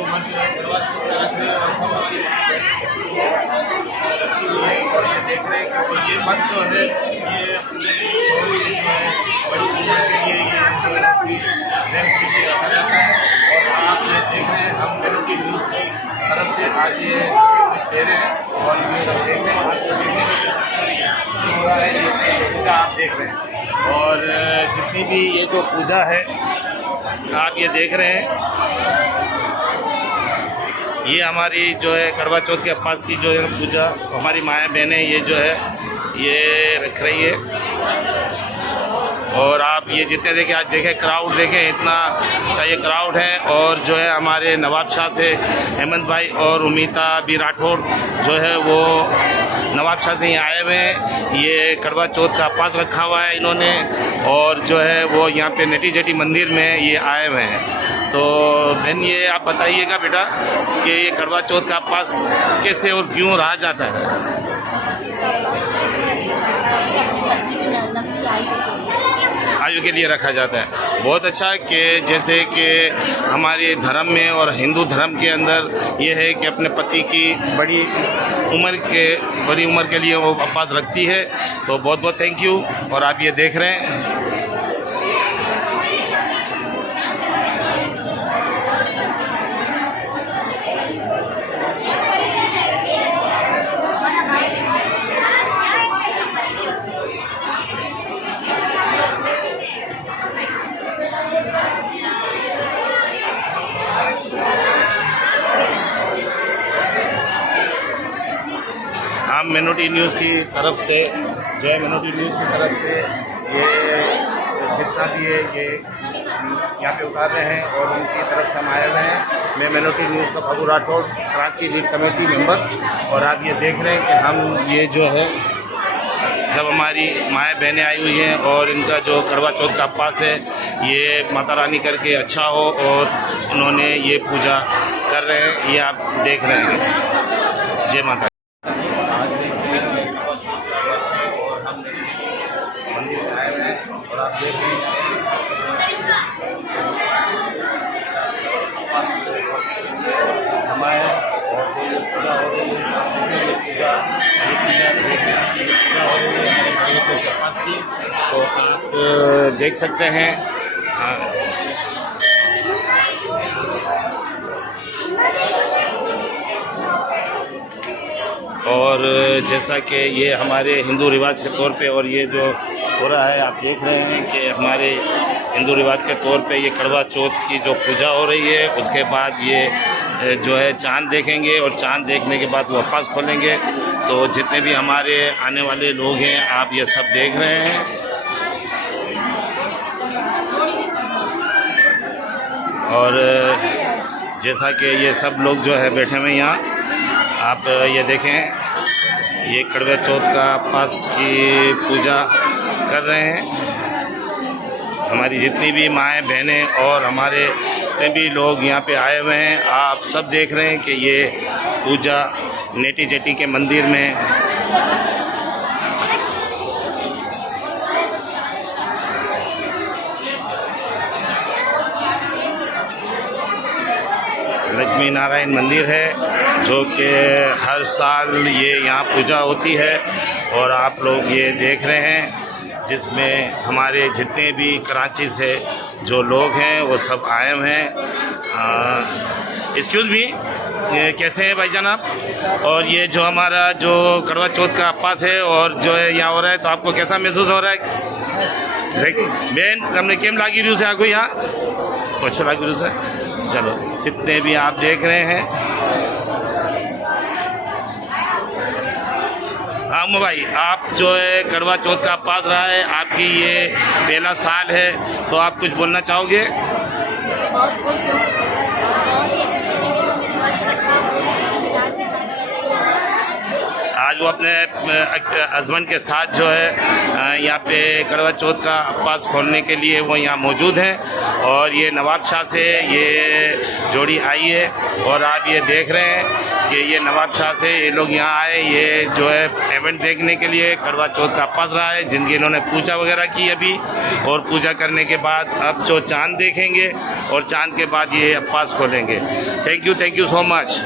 उम्र की है, करवा चौथ में आज भी और सब हमारी और ये देख रहे हैं कि ये मत जो है ये छोटी जो है बड़ी पूजा के लिए ये रखा जाता है। और आप ये देख रहे हैं हम मेलोडी न्यूज़ की तरफ से आज ये दे रहे हैं और ये देख रहे हैं आज जो देखने में हो रहा है ये पूजा आप देख रहे हैं। और जितनी भी ये जो पूजा है आप ये देख रहे हैं, ये हमारी जो है करवा चौथ के पास की जो है पूजा हमारी माएँ बहनें ये जो है ये रख रही है। और आप ये जितने देखें आज देखें क्राउड देखें इतना अच्छा ये क्राउड है। और जो है हमारे नवाब शाह से हेमंत भाई और उमिता बी राठौड़ जो है वो नवाब शाह से यहाँ आए हुए हैं। ये करवा चौथ का पास रखा हुआ है इन्होंने और जो है वो यहाँ पे नेटी जेटी मंदिर में ये आए हुए हैं। तो बहन ये आप बताइएगा बेटा कि ये करवा चौथ का पास कैसे और क्यों रहा जाता है? आयु के लिए रखा जाता है। बहुत अच्छा कि जैसे कि हमारे धर्म में और हिंदू धर्म के अंदर ये है कि अपने पति की बड़ी उम्र के लिए वो उपवास रखती है। तो बहुत बहुत थैंक यू। और आप ये देख रहे हैं हम मिनोटी न्यूज़ की तरफ से जो है मिनोटी न्यूज़ की तरफ से ये जितना भी है ये यहाँ पे उतार रहे हैं और उनकी तरफ से हम आए हुए हैं। मैं मिनोटी न्यूज़ का Phagu Rathore Karachi lead committee member. और आप ये देख रहे हैं कि हम ये जो है जब हमारी माएँ बहनें आई हुई हैं और इनका जो करवा चौथ का उपवास है ये माता रानी करके अच्छा हो और उन्होंने ये पूजा कर रहे हैं, ये आप देख रहे हैं। जय माता। मंदिर से आए हैं और आप देख रहे हैं हमारे और पूजा हो रही है, पूजा तो आप देख सकते हैं। और जैसा कि ये हमारे हिंदू रिवाज के तौर पे और ये जो हो रहा है आप देख रहे हैं कि हमारे हिंदू रिवाज के तौर पे ये करवा चौथ की जो पूजा हो रही है उसके बाद ये जो है चांद देखेंगे और चांद देखने के बाद वो उपवास खोलेंगे। तो जितने भी हमारे आने वाले लोग हैं आप ये सब देख रहे हैं। और जैसा कि ये सब लोग जो है बैठे हुए यहाँ आप ये देखें ये करवा चौथ का उपवास की पूजा कर रहे हैं। हमारी जितनी भी माएँ बहनें और हमारे जितने भी लोग यहाँ पे आए हुए हैं आप सब देख रहे हैं कि ये पूजा नेटी जेटी के मंदिर में लक्ष्मी नारायण मंदिर है जो कि हर साल ये यहाँ पूजा होती है। और आप लोग ये देख रहे हैं जिसमें हमारे जितने भी कराची से जो लोग हैं वो सब आए हुए हैं। एक्सक्यूज़ मी, ये कैसे हैं भाईजान आप? और ये जो हमारा जो करवा चौथ का उपवास है और जो है यहाँ हो रहा है तो आपको कैसा महसूस हो रहा है? बेन हमने केम लागी रू से आगो यहाँ अच्छा लागी रू से। चलो जितने भी आप देख रहे हैं हाँ भाई आप जो है करवा चौथ का उपवास रहा है आपकी ये पहला साल है तो आप कुछ बोलना चाहोगे? आज वो अपने हस्बैंड के साथ जो है यहाँ पे करवा चौथ का उपवास खोलने के लिए वो यहाँ मौजूद हैं। और ये नवाब शाह से ये जोड़ी आई है और आप ये देख रहे हैं कि ये नवाब शाह से ये लोग यहाँ आए, ये जो है इवेंट देखने के लिए करवा चौथ का अप्पास रहा है, जिनकी इन्होंने पूजा वगैरह की अभी, और पूजा करने के बाद अब जो चांद देखेंगे और चांद के बाद ये अप्पास खोलेंगे। Thank you so much.